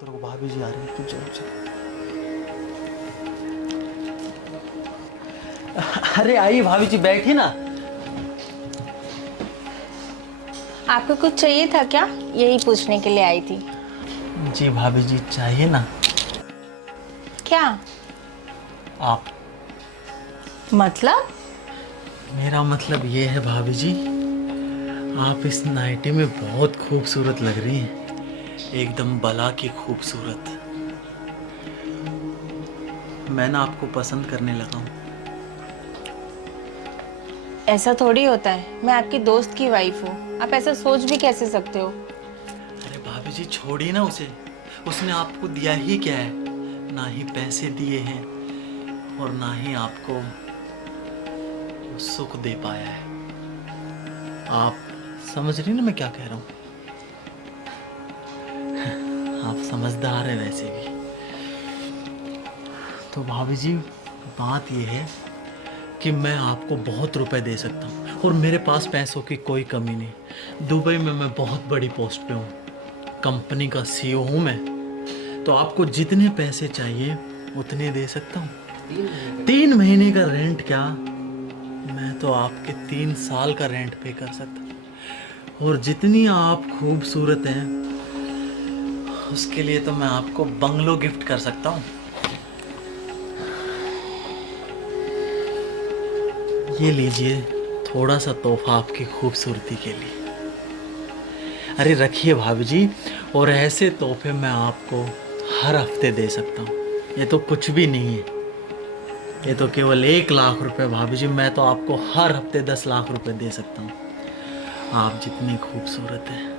तेरे को भाभी जी आ रही है, तू चल चल। अरे आई भाभी जी, बैठी ना। आपको कुछ चाहिए था क्या? यही पूछने के लिए आई थी। जी भाभी जी, चाहिए ना। क्या आप। मतलब? मेरा मतलब ये है भाभी जी, आप इस नाइटी में बहुत खूबसूरत लग रही हैं, एकदम बला की खूबसूरत। मैं ना आपको पसंद करने लगा हूँ। ऐसा थोड़ी होता है, मैं आपकी दोस्त की वाइफ हूँ। आप ऐसा सोच भी कैसे सकते हो? अरे भाभी जी छोड़िए ना उसे। उसने आपको दिया ही क्या है? ना ही पैसे दिए हैं और ना ही आपको वो सुख दे पाया है। आप समझ रही ना मैं क्या कह रहा हूँ? आप समझदार है वैसे भी। तो भाभी जी बात यह है कि मैं आपको बहुत रुपए दे सकता हूँ और मेरे पास पैसों की कोई कमी नहीं। दुबई में मैं बहुत बड़ी पोस्ट पे हूँ, कंपनी का सीईओ हूँ मैं। तो आपको जितने पैसे चाहिए उतने दे सकता हूँ। 3 महीने का रेंट क्या, मैं तो आपके 3 साल का रेंट पे कर सकता हूँ। और जितनी आप खूबसूरत हैं उसके लिए तो मैं आपको बंगलो गिफ्ट कर सकता हूँ। ये लीजिए थोड़ा सा तोहफा आपकी खूबसूरती के लिए। अरे रखिए भाभी जी। और ऐसे तोहफे मैं आपको हर हफ्ते दे सकता हूँ। ये तो कुछ भी नहीं है, ये तो केवल 1 लाख रुपए भाभी जी। मैं तो आपको हर हफ्ते 10 लाख रुपए दे सकता हूँ, आप जितनी खूबसूरत है।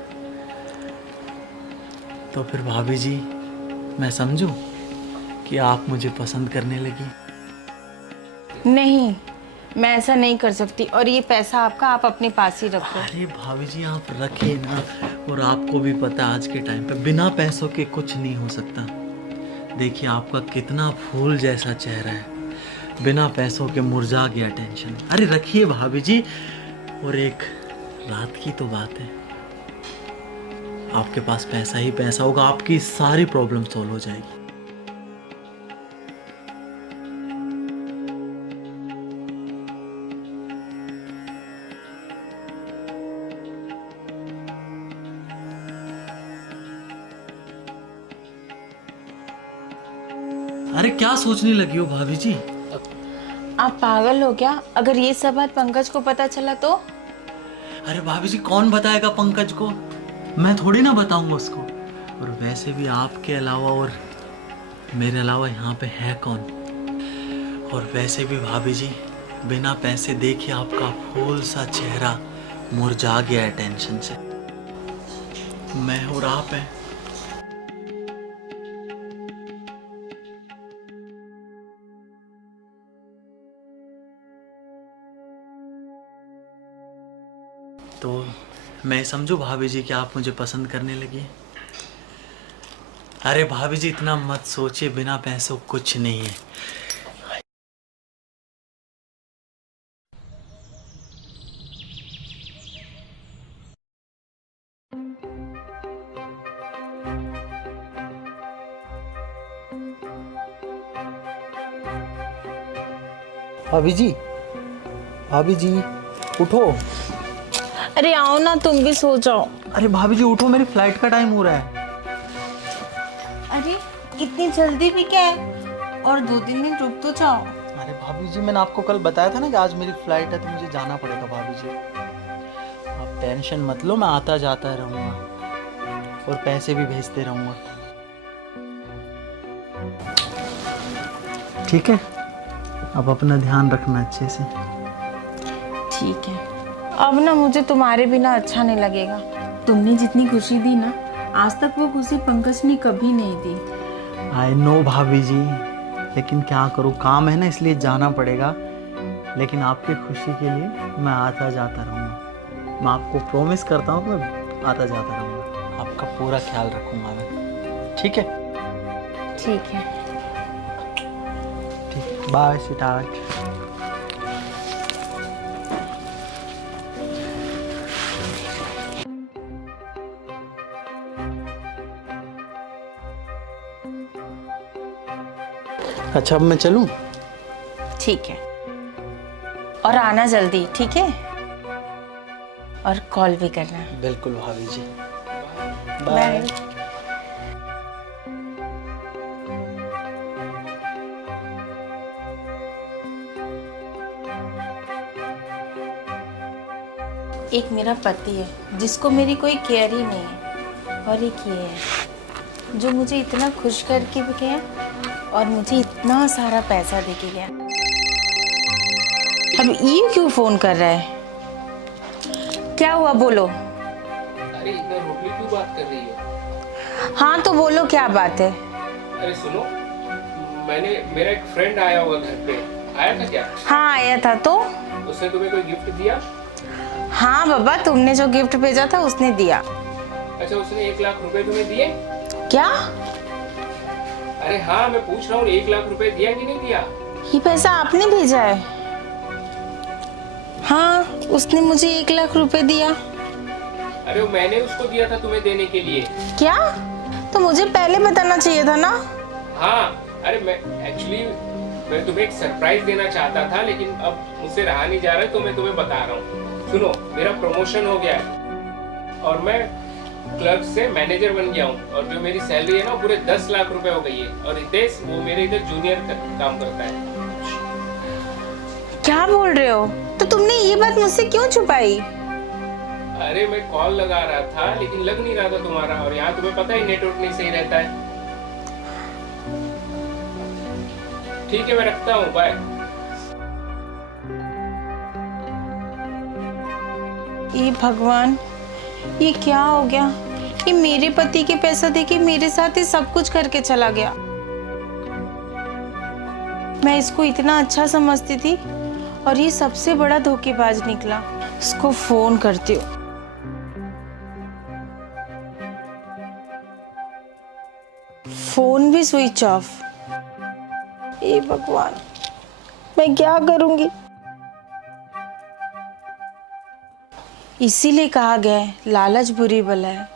तो फिर भाभी जी मैं समझूं कि आप मुझे पसंद करने लगी? नहीं, मैं ऐसा नहीं कर सकती। और ये पैसा आपका, आप अपने पास ही रखो। अरे भाभी जी आप रखे ना। और आपको भी पता है आज के टाइम पे बिना पैसों के कुछ नहीं हो सकता। देखिए आपका कितना फूल जैसा चेहरा है, बिना पैसों के मुरझा गया टेंशन। अरे रखिए भाभी जी। और एक रात की तो बात है, आपके पास पैसा ही पैसा होगा, आपकी सारी प्रॉब्लम सॉल्व हो जाएगी। अरे क्या सोचने लगी हो भाभी जी? आप पागल हो क्या? अगर ये सब बात पंकज को पता चला तो? अरे भाभी जी कौन बताएगा पंकज को? मैं थोड़ी ना बताऊंगा उसको। और वैसे भी आपके अलावा और मेरे अलावा यहाँ पे है कौन? और वैसे भी भाभी जी बिना पैसे देखे आपका फूल सा चेहरा मुरझा गया है टेंशन से। मैं और आप हैं। तो मैं समझू भाभी जी कि आप मुझे पसंद करने लगी? अरे भाभी जी इतना मत सोचिए, बिना पैसों कुछ नहीं है। भाभी जी, भाभी जी उठो। अरे आओ ना, तुम भी सो जाओ। अरे भाभी जी उठो, मेरी फ्लाइट का टाइम हो रहा है। अरे इतनी जल्दी भी क्या है? और 2-3 दिन रुक तो जाओ। अरे भाभी जी मैंने आपको कल बताया था ना कि आज मेरी फ्लाइट है तो मुझे जाना पड़ेगा। भाभी जी आप टेंशन मत लो, मैं आता जाता रहूँगा और पैसे भी भेजते रहूँगा। ठीक है, अब अपना ध्यान रखना अच्छे से। ठीक है। अब ना मुझे तुम्हारे बिना अच्छा नहीं लगेगा। तुमने जितनी खुशी दी ना, आज तक वो खुशी पंकज ने कभी नहीं दी। आई नो भाभी जी, लेकिन क्या करूँ, काम है ना इसलिए जाना पड़ेगा। लेकिन आपकी खुशी के लिए मैं आता जाता रहूँगा। मैं आपको प्रॉमिस करता हूँ कि मैं आता जाता रहूँगा, आपका पूरा ख्याल रखूँगा मैं। ठीक है? ठीक है। ठीक है, बाय स्वीटहार्ट। अच्छा अब मैं चलूं? ठीक है, और आना जल्दी, ठीक है? और कॉल भी करना। बिल्कुल भाभी जी। बाय। एक मेरा पति है जिसको मेरी कोई केयर ही नहीं है, और एक ये है जो मुझे इतना खुश करके भी गया और मुझे इतना सारा पैसा दे के गया। अब ये क्यों फोन कर रहा है? क्या हुआ, बोलो। अरे इतना रोटली क्यों बात कर रही हो? हाँ तो बोलो, क्या बात है? अरे सुनो, मेरा एक फ्रेंड आया हुआ घर पे। आया था क्या? हाँ आया था। तो उसने तुम्हें कोई गिफ्ट दिया? हाँ बाबा, तुमने जो गिफ्ट भेजा था उसने दिया। अच्छा, उसने 1 लाख रुपए तुम्हें दिए? क्या? अरे हाँ, मैं पूछ रहा हूँ 1 लाख रुपए दिया कि नहीं दिया? ये पैसा आपने भेजा है? हाँ, उसने मुझे 1 लाख रुपए दिया। अरे वो मैंने उसको दिया था तुम्हें देने के लिए। क्या? तो मुझे पहले बताना चाहिए था ना। हाँ, अरे मैं तुम्हें एक सरप्राइज देना चाहता था, लेकिन अब मुझसे रहा नहीं जा रहा है, तो मैं तुम्हें बता रहा हूँ। सुनो, मेरा प्रमोशन हो गया है और मैं क्लर्क से मैनेजर बन गया हूँ, और जो मेरी सैलरी है ना पूरे 10 लाख रुपए हो गई है। और रितेश वो मेरे इधर जूनियर काम करता है। क्या बोल रहे हो? तो तुमने ये बात मुझसे क्यों छुपाई? अरे मैं कॉल लगा रहा था लेकिन लग नहीं रहा था तुम्हारा, और यहाँ तुम्हें पता ही नेटवर्क नहीं सही रहता है। ठीक है, मैं रखता हूँ, बाय। ये भगवान, ये क्या हो गया? ये मेरे पति के पैसा देके मेरे साथ ही सब कुछ करके चला गया। मैं इसको इतना अच्छा समझती थी और ये सबसे बड़ा धोखेबाज निकला। इसको फोन करती हूँ। फोन भी स्विच ऑफ। हे भगवान, मैं क्या करूंगी? इसीलिए कहा गया है, लालच बुरी बला है।